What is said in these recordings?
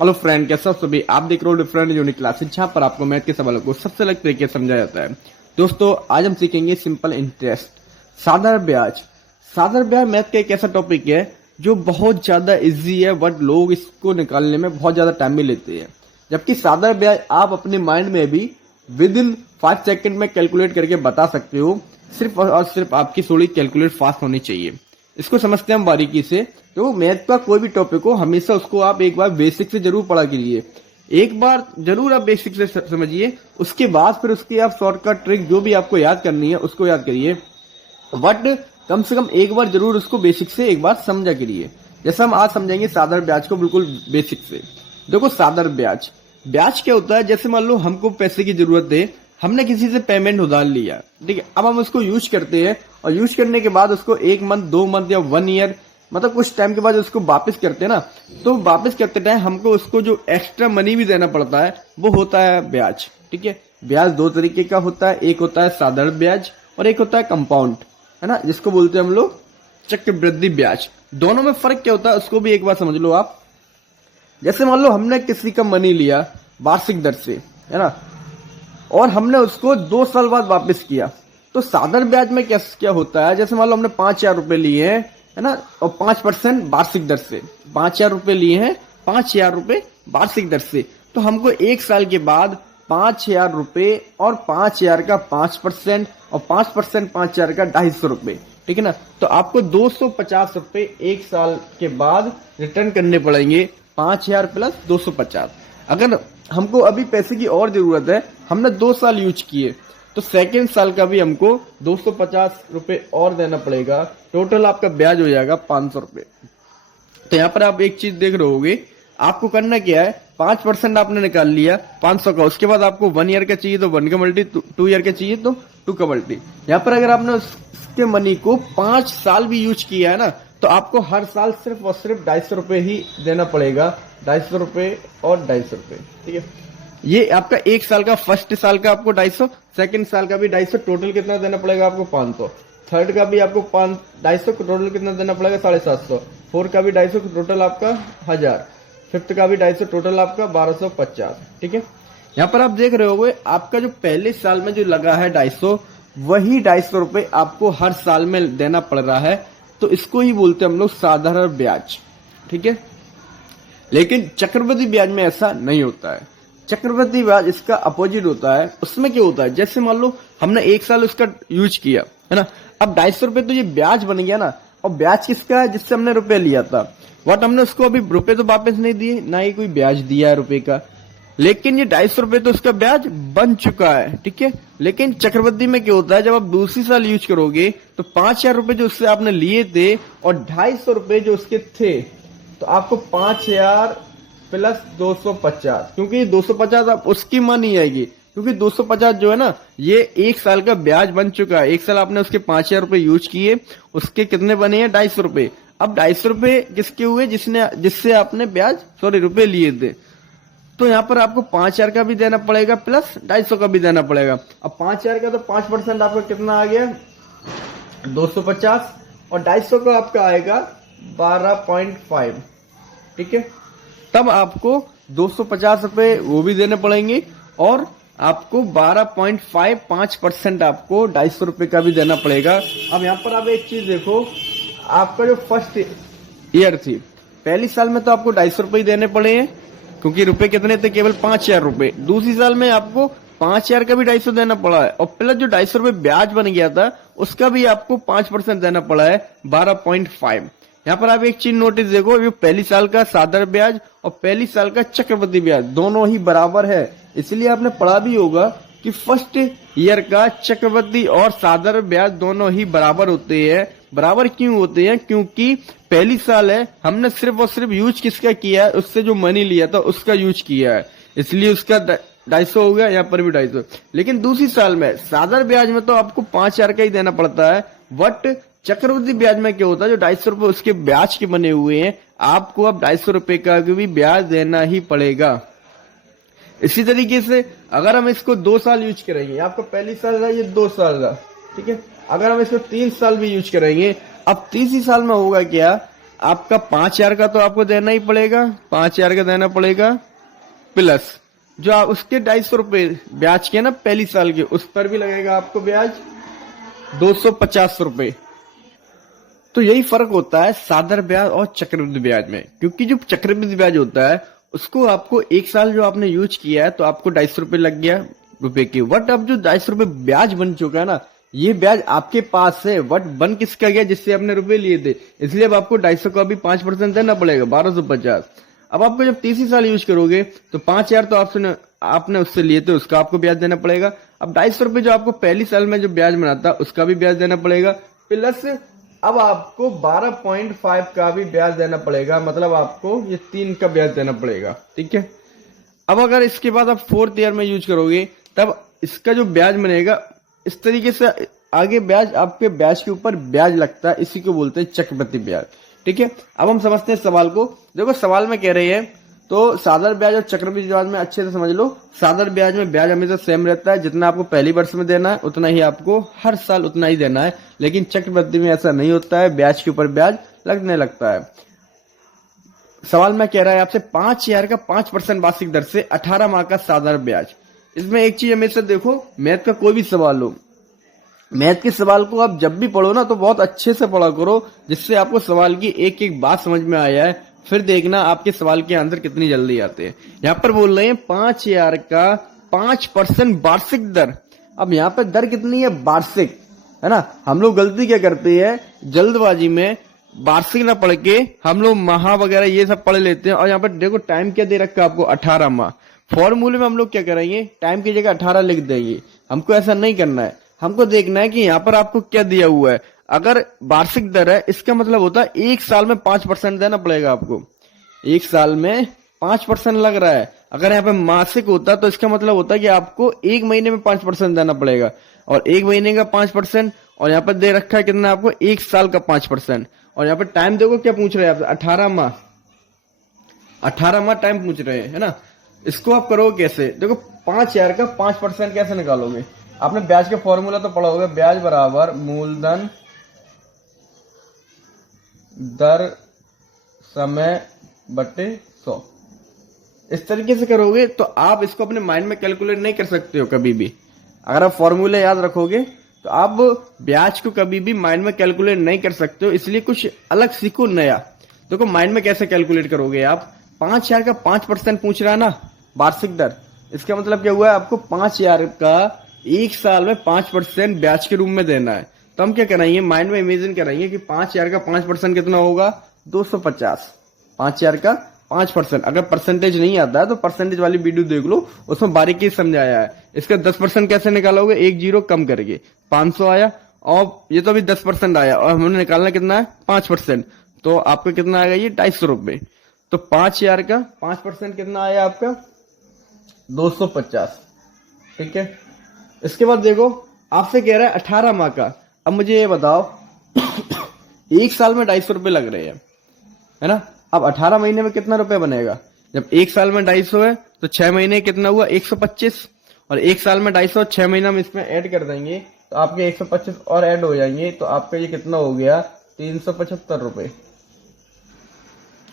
Hello friend, कैसे हो सभी। आप देख रहे हो डिफरेंट यूनिक क्लासेस, जहां पर आपको मैथ के सवालों को सबसे अलग तरीके से समझाया जाता है। दोस्तों, आज हम सीखेंगे सिंपल इंटरेस्ट, साधारण ब्याज। साधारण ब्याज मैथ का एक ऐसा टॉपिक है जो बहुत ज्यादा इजी है, बट लोग इसको निकालने में बहुत ज्यादा टाइम भी लेते हैं। जबकि साधारण ब्याज आप अपने माइंड में भी विद इन 5 सेकंड में कैलकुलेट करके बता सकते हो। सिर्फ और सिर्फ आपकी थोड़ी कैलकुलेट फास्ट होनी चाहिए। इसको समझते हैं हम बारीकी से। तो मैथ का कोई भी टॉपिक हो, हमेशा उसको आप एक बार बेसिक से जरूर पढ़ा कीजिए। एक बार जरूर आप बेसिक से समझिए, उसके बाद फिर उसकी आप शॉर्टकट ट्रिक जो भी आपको याद करनी है उसको याद करिए। बट कम से कम एक बार जरूर उसको बेसिक से एक बार समझा करिए। जैसा हम आज समझेंगे साधारण ब्याज को बिल्कुल बेसिक से। देखो, साधारण ब्याज ब्याज क्या होता है। जैसे मान लो हमको पैसे की जरूरत है, हमने किसी से पेमेंट उधार लिया, ठीक है। अब हम उसको यूज करते हैं और यूज करने के बाद उसको 1 मंथ 2 मंथ या 1 ईयर मतलब कुछ टाइम के बाद उसको वापस करते हैं ना, तो वापस करते टाइम हमको उसको जो एक्स्ट्रा मनी भी देना पड़ता है वो होता है ब्याज, ठीक है। ब्याज 2 तरीके का होता है, एक होता है साधारण ब्याज और एक होता है कंपाउंड, है ना, जिसको बोलते हैं हम लोग चक्रवृद्धि ब्याज। दोनों में फर्क क्या होता है उसको भी एक बार समझ लो आप। जैसे मान लो हमने किसी का मनी लिया वार्षिक दर से, है ना, और हमने उसको 2 साल बाद वापस किया, तो साधारण ब्याज में क्या होता है। जैसे मान लो हमने 5,000 रुपए लिए हैं, है ना, और 5% वार्षिक दर से 5,000 रुपए लिए हैं, 5,000 रुपए वार्षिक दर से, तो हमको 1 साल के बाद 5,000 रुपए और 5,000 का 5% और 5% 5,000 का 250 रुपए, ठीक है ना। तो आपको 250 रुपए 1 साल के बाद रिटर्न करने पड़ेंगे, 5,000 प्लस 250। अगर हमको अभी पैसे की और जरूरत है, हमने 2 साल यूज किए, तो सेकेंड साल का भी हमको 250 रुपए और देना पड़ेगा। टोटल आपका ब्याज हो जाएगा 500 रुपए। तो यहाँ पर आप एक चीज देख रहे होगे, आपको करना क्या है, 5% आपने निकाल लिया 500 का, उसके बाद आपको 1 ईयर का चाहिए तो 1 का मल्टी, 2 ईयर का चाहिए तो 2 का मल्टी। यहाँ पर अगर आपने उसके मनी को 5 साल भी यूज किया है ना, तो आपको हर साल सिर्फ और सिर्फ 250 रुपए ही देना पड़ेगा, 250 रुपए और 250 रुपए, ठीक है। ये आपका 1 साल का, फर्स्ट साल का आपको 250, सेकंड साल का भी 250, टोटल कितना देना पड़ेगा आपको 500। थर्ड का भी आपको 250, टोटल कितना देना पड़ेगा 750। फोर्थ का भी 250, टोटल आपका 1000। फिफ्थ का भी 250, टोटल आपका 1250, ठीक है। यहाँ पर आप देख रहे होगे आपका जो पहले साल में जो लगा है 250, वही 250 रुपए आपको हर साल में देना पड़ रहा है। तो इसको ही बोलते हैं हम लोग साधारण ब्याज, ठीक है। लेकिन चक्रवृद्धि ब्याज में ऐसा नहीं होता है। चक्रवृद्धि ब्याज इसका अपोजिट होता है। उसमें क्या होता है, जैसे मान लो हमने 1 साल उसका यूज किया, है ना, अब 250 रुपए तो ये ब्याज बन गया ना। और ब्याज किसका है, जिससे हमने रुपए लिया था, बट हमने उसको अभी रुपए तो वापस नहीं दिए, ना ही कोई ब्याज दिया है रुपए का, लेकिन ये 250 रुपए तो उसका ब्याज बन चुका है, ठीक है। लेकिन चक्रवृद्धि में क्या होता है, जब आप दूसरी साल यूज करोगे तो 5,000 रुपए जो उससे आपने लिए थे और 250 रुपए जो उसके थे, तो आपको 5,000 प्लस 250, क्योंकि 250 आप उसकी मनी आएगी, क्योंकि 250 जो है ना, ये 1 साल का ब्याज बन चुका है। 1 साल आपने उसके 5,000 रुपए यूज किए, उसके कितने बने हैं 250 रुपए। अब 250 रुपए किसके हुए, जिससे आपने रुपए लिए थे। तो यहाँ पर आपको 5,000 का भी देना पड़ेगा प्लस 250 का भी देना पड़ेगा। अब 5,000 का तो 5% आपका कितना आ गया 250, और 250 का आपका आएगा 12.5, ठीक है। तब आपको 250 रुपए वो भी देने पड़ेंगे, और आपको 12.55% आपको 250 रुपए का भी देना पड़ेगा। अब यहाँ पर आप एक चीज देखो, आपका जो फर्स्ट ईयर थी, पहली साल में तो आपको 250 रुपए ही देने पड़े हैं, क्योंकि रुपए कितने थे, केवल 5,000 रुपए। दूसरी साल में आपको 5,000 का भी 250 देना पड़ा है, और प्लस जो 250 रुपए ब्याज बन गया था उसका भी आपको 5% देना पड़ा है, 12.5। यहाँ पर आप एक चीज नोटिस देखो, ये पहली साल का साधारण ब्याज और पहली साल का चक्रवृद्धि ब्याज दोनों ही बराबर है। इसलिए आपने पढ़ा भी होगा कि फर्स्ट ईयर का चक्रवृद्धि और साधारण ब्याज दोनों ही बराबर होते हैं। बराबर क्यों होते हैं, क्योंकि पहली साल है, हमने सिर्फ और सिर्फ यूज किसका किया है, उससे जो मनी लिया था उसका यूज किया है, इसलिए उसका 250 हो गया, यहाँ पर भी 250। लेकिन दूसरी साल में साधारण ब्याज में तो आपको 5,000 का ही देना पड़ता है, बट चक्रवृद्धि ब्याज में क्या होता है, जो 250 रुपए उसके ब्याज के बने हुए हैं, आपको अब 250 रुपए का भी ब्याज देना ही पड़ेगा। इसी तरीके से अगर हम इसको 2 साल यूज करेंगे, आपका पहली साल रहा, ये 2 साल रहा, ठीक है। अगर हम इसको 3 साल भी यूज करेंगे, अब तीसरी साल में होगा क्या, आपका 5,000 का तो आपको देना ही पड़ेगा, 5,000 का देना पड़ेगा, प्लस जो आप उसके 250 रुपए ब्याज के ना पहली साल के, उस पर भी लगेगा आपको ब्याज 250 रुपए। तो यही फर्क होता है साधारण ब्याज और चक्रवृद्धि ब्याज में, क्योंकि जो चक्रवृद्धि ब्याज होता है उसको आपको एक साल जो आपने यूज किया है तो आपको 250 रुपए लग गया रुपए की, बट अब जो 250 रुपए ब्याज बन चुका है ना, ये ब्याज आपके पास है, बट बन किसका गया, जिससे आपने रुपए लिए थे, इसलिए अब आपको 250 का भी 5% देना पड़ेगा, 1250। अब आपको जब तीसरी साल यूज करोगे तो 5,000 तो आपने उससे लिए थे, उसका आपको ब्याज देना पड़ेगा। अब 250 रुपए जो आपको पहली साल में जो ब्याज बना था उसका भी ब्याज देना पड़ेगा, प्लस अब आपको 12.5 का भी ब्याज देना पड़ेगा, मतलब आपको ये 3 का ब्याज देना पड़ेगा। ठीक है, अब अगर इसके बाद आप 4th ईयर में यूज करोगे तब इसका जो ब्याज बनेगा इस तरीके से आगे ब्याज, आपके ब्याज के ऊपर ब्याज लगता है, इसी को बोलते हैं चक्रवृद्धि ब्याज। ठीक है, अब हम समझते हैं सवाल को। देखो सवाल में कह रही है तो साधारण ब्याज और चक्रवृद्धि ब्याज में अच्छे से समझ लो। साधारण ब्याज में ब्याज हमेशा सेम रहता है, जितना आपको पहली वर्ष में देना है उतना ही आपको हर साल उतना ही देना है, लेकिन चक्रवृद्धि में ऐसा नहीं होता है, ब्याज के ऊपर ब्याज लगने लगता है। सवाल में कह रहा है आपसे 5,000 का 5% वार्षिक दर से 18 माह का साधारण ब्याज। इसमें एक चीज हमेशा देखो, मैथ का कोई भी सवाल हो, मैथ के सवाल को आप जब भी पढ़ो ना तो बहुत अच्छे से पढ़ा करो, जिससे आपको सवाल की एक एक बात समझ में आया है, फिर देखना आपके सवाल के आंसर कितनी जल्दी आते हैं। यहाँ पर बोल रहे हैं 5,000 का 5% वार्षिक दर। अब यहाँ पर दर कितनी है, वार्षिक, है ना। हम लोग गलती क्या करते हैं, जल्दबाजी में वार्षिक ना पढ़ के हम लोग माह वगैरह ये सब पढ़ लेते हैं, और यहाँ पर देखो टाइम क्या दे रखा है आपको, 18 माह। फॉर्मूले में हम लोग क्या करेंगे, टाइम की जगह 18 लिख देंगे। हमको ऐसा नहीं करना है, हमको देखना है कि यहाँ पर आपको क्या दिया हुआ है। अगर वार्षिक दर है इसका मतलब होता है एक साल में 5% देना पड़ेगा आपको, एक साल में 5% लग रहा है। अगर यहाँ पे मासिक होता तो इसका मतलब होता है कि आपको एक महीने में 5% देना पड़ेगा, और एक महीने का 5%, और यहाँ पर दे रखा है कितना आपको, एक साल का 5%। और यहाँ पर टाइम देखो क्या पूछ रहे हैं आपसे, 18 माह, 18 माह टाइम पूछ रहे हैं, है ना। इसको आप करोगे कैसे, देखो 5,000 का 5% कैसे निकालोगे। आपने ब्याज के फॉर्मूला तो पढ़ा होगा, ब्याज बराबर मूलधन दर समय बटे 100। इस तरीके से करोगे तो आप इसको अपने माइंड में कैलकुलेट नहीं कर सकते हो कभी भी। अगर आप फॉर्मूले याद रखोगे तो आप ब्याज को कभी भी माइंड में कैलकुलेट नहीं कर सकते हो, इसलिए कुछ अलग सीखो नया। देखो माइंड में कैसे कैलकुलेट करोगे आप, 5,000 का 5% पूछ रहा है ना वार्षिक दर, इसका मतलब क्या हुआ है, आपको 5,000 का एक साल में 5% ब्याज के रूप में देना है। तो हम क्या कराएंगे, माइंड में इमेजिन कराएंगे कि 5,000 का 5% कितना होगा, 250। 5,000 का 5%, अगर परसेंटेज नहीं आता है तो परसेंटेज वाली वीडियो देख लो, उसमें बारीकी समझाया है। इसका 10% कैसे निकालोगे, एक जीरो कम करके 500 आया, और ये तो अभी 10% आया, और हमने निकालना कितना है 5%, तो आपका कितना आएगा, ये 250 रुपए। तो 5,000 का 5% कितना आया आपका, 250। ठीक है, इसके बाद देखो आपसे कह रहा है 18 माह का। अब मुझे ये बताओ एक साल में 250 रुपए लग रहे हैं, है ना। अब 18 महीने में कितना रुपए बनेगा, जब एक साल में 250 है तो 6 महीने कितना हुआ, 125, और एक साल में 250 6 महीना में इसमें ऐड कर देंगे तो आपके 125 और ऐड हो जाएंगे, तो आपका ये कितना हो गया, 375 रुपए।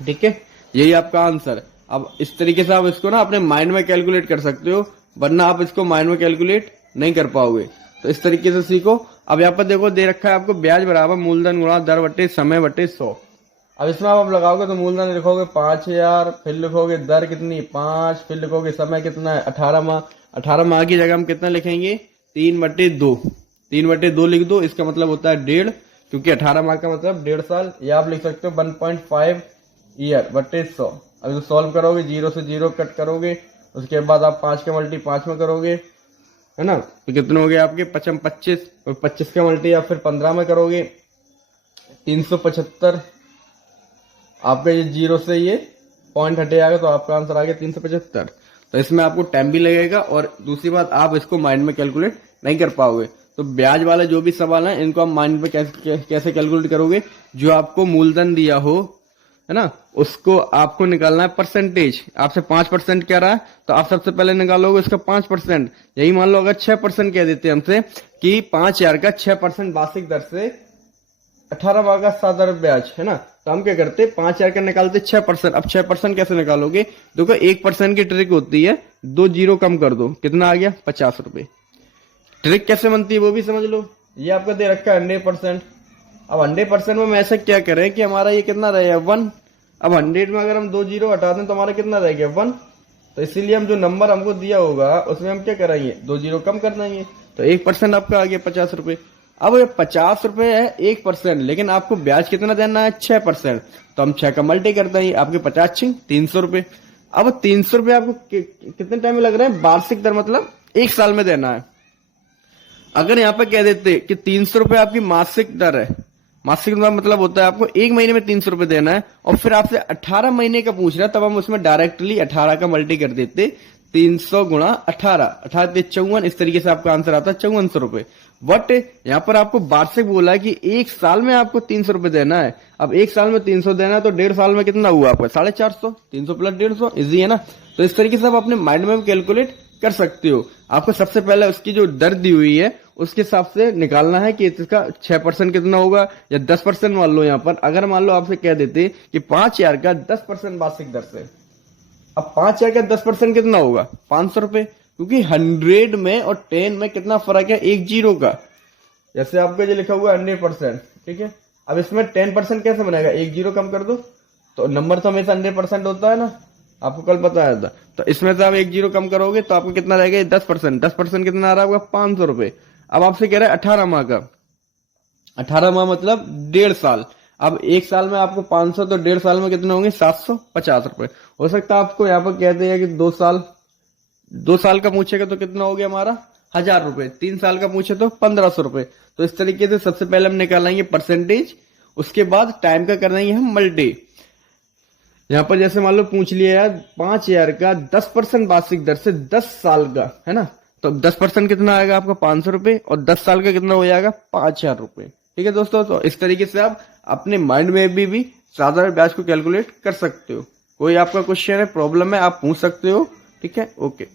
ठीक है, यही आपका आंसर है। अब इस तरीके से आप इसको ना अपने माइंड में कैलकुलेट कर सकते हो, वरना आप इसको माइंड में कैलकुलेट नहीं कर पाओगे। तो इस तरीके से सीखो। अब यहाँ पर देखो दे रखा है आपको ब्याज बराबर मूलधन गुणा दर बटे समय बटे 100। अब इसमें आप लगाओगे तो मूलधन लिखोगे 5,000, फिर लिखोगे दर कितनी 5, फिर लिखोगे समय कितना है 18 माह। 18 माह की जगह हम कितना लिखेंगे, 3/2। 3/2 लिख दो, इसका मतलब होता है 1.5, क्योंकि 18 माह का मतलब 1.5 साल। या आप लिख सकते हो 1.5 ईयर बटे 100। अब तो सॉल्व करोगे, 0 से 0 कट करोगे, उसके बाद आप 5 का मल्टी 5 में करोगे, है ना, तो कितने हो गए आपके 25, और 25 का मल्टी आप फिर 15 में करोगे, 375। आपका ये 0 से ये पॉइंट हटे आएगा तो आपका आंसर आ गया 375। तो इसमें आपको टाइम भी लगेगा, और दूसरी बात आप इसको माइंड में कैलकुलेट नहीं कर पाओगे। तो ब्याज वाले जो भी सवाल हैं इनको आप माइंड में कैसे कैलकुलेट करोगे, जो आपको मूलधन दिया हो, है ना, उसको आपको निकालना है परसेंटेज। आपसे 5% कह रहा है तो आप सबसे पहले निकालोगे उसका 5%। यही मान लो अगर 6% कह देते हैं हमसे कि 5,000 का 6% वार्षिक दर से 18 माह का साधारण ब्याज, है ना, तो हम क्या करते, 5,000 का निकालते 6%। अब 6% कैसे निकालोगे, देखो 1% की ट्रिक होती है, 2 जीरो कम कर दो, कितना आ गया 50 रुपए। ट्रिक कैसे बनती है वो भी समझ लो। ये आपका दे रखा है 100%। अब 100% में हम ऐसा क्या करें कि हमारा ये कितना रहेगा 1। अब 100 में अगर हम 2 जीरो हटा दें तो हमारा कितना रह गया 1। तो इसीलिए हम जो नंबर हमको दिया होगा उसमें हम क्या कराएंगे, 2 जीरो कम कर देंगे। तो 1% आपका आ गया 50 रुपए। अब ये 50 रुपए है 1%, लेकिन आपको ब्याज कितना देना है 6%। तो हम 6 का मल्टी करते हैं, आपके 50 छिंग 300 रुपए। अब 300 रुपए आपको कितने टाइम में लग रहे हैं, वार्षिक दर मतलब 1 साल में देना है। अगर यहाँ पे कह देते कि 300 रुपए आपकी मासिक दर है, मासिक दर मतलब होता है आपको 1 महीने में 300 रुपए देना है, और फिर आपसे 18 महीने का पूछ रहा है, तब हम उसमें डायरेक्टली 18 का मल्टी कर देते, 300 गुणा 18, 18 54, इस तरीके से आपका आंसर आता है 5400 रुपए। बट यहाँ पर आपको वार्षिक बोला है कि 1 साल में आपको 300 रुपए देना है। अब 1 साल में 300 देना है तो 1.5 साल में कितना हुआ आपका 450, 300 प्लस 150, इजी है ना। तो इस तरीके से आप अपने माइंड में कैलकुलेट कर सकते हो। आपको सबसे पहले उसकी जो दर दी हुई है उसके हिसाब से निकालना है कि इसका 6% कितना होगा या 10%। मान लो यहाँ पर अगर मान लो आपसे कह देते कि 5,000 का 10% वार्षिक दर से, अब 5,000 का 10% कितना होगा 500 रुपए, क्योंकि 100 में और 10 में कितना फर्क है, 1 जीरो का। जैसे आपका जो लिखा हुआ है 100%, ठीक है। अब इसमें 10% कैसे बनेगा, 1 जीरो कम कर दो, तो नंबर तो हमेशा 100% होता है ना, आपको कल बताया था। तो इसमें से आप 1 जीरो कम करोगे तो आपको कितना रहेगा 10%। 10% कितना आ रहा है आपका 500 रुपए। अब आपसे कह रहा है 18 माह का, 18 माह मतलब 1.5 साल। अब 1 साल में आपको 500, तो 1.5 साल में कितने होंगे 750 रुपए। हो सकता है आपको यहाँ पर कहते हैं कि 2 साल का पूछेगा तो कितना हो गया हमारा 1,000 रुपए, 3 साल का पूछे तो 1,500 रुपए। तो इस तरीके से सबसे पहले हम निकालेंगे परसेंटेज, उसके बाद टाइम का करेंगे हम मल्टी। यहाँ पर जैसे मान लो पूछ लिया यार 5,000 का 10% वार्षिक दर से 10 साल का, है ना, तो 10% कितना आएगा आपका 500 रुपए, और 10 साल का कितना हो जाएगा 5,000 रुपए। ठीक है दोस्तों, तो इस तरीके से आप अपने माइंड में भी साधारण ब्याज को कैलकुलेट कर सकते हो। कोई आपका क्वेश्चन है, प्रॉब्लम है, आप पूछ सकते हो। ठीक है, ओके।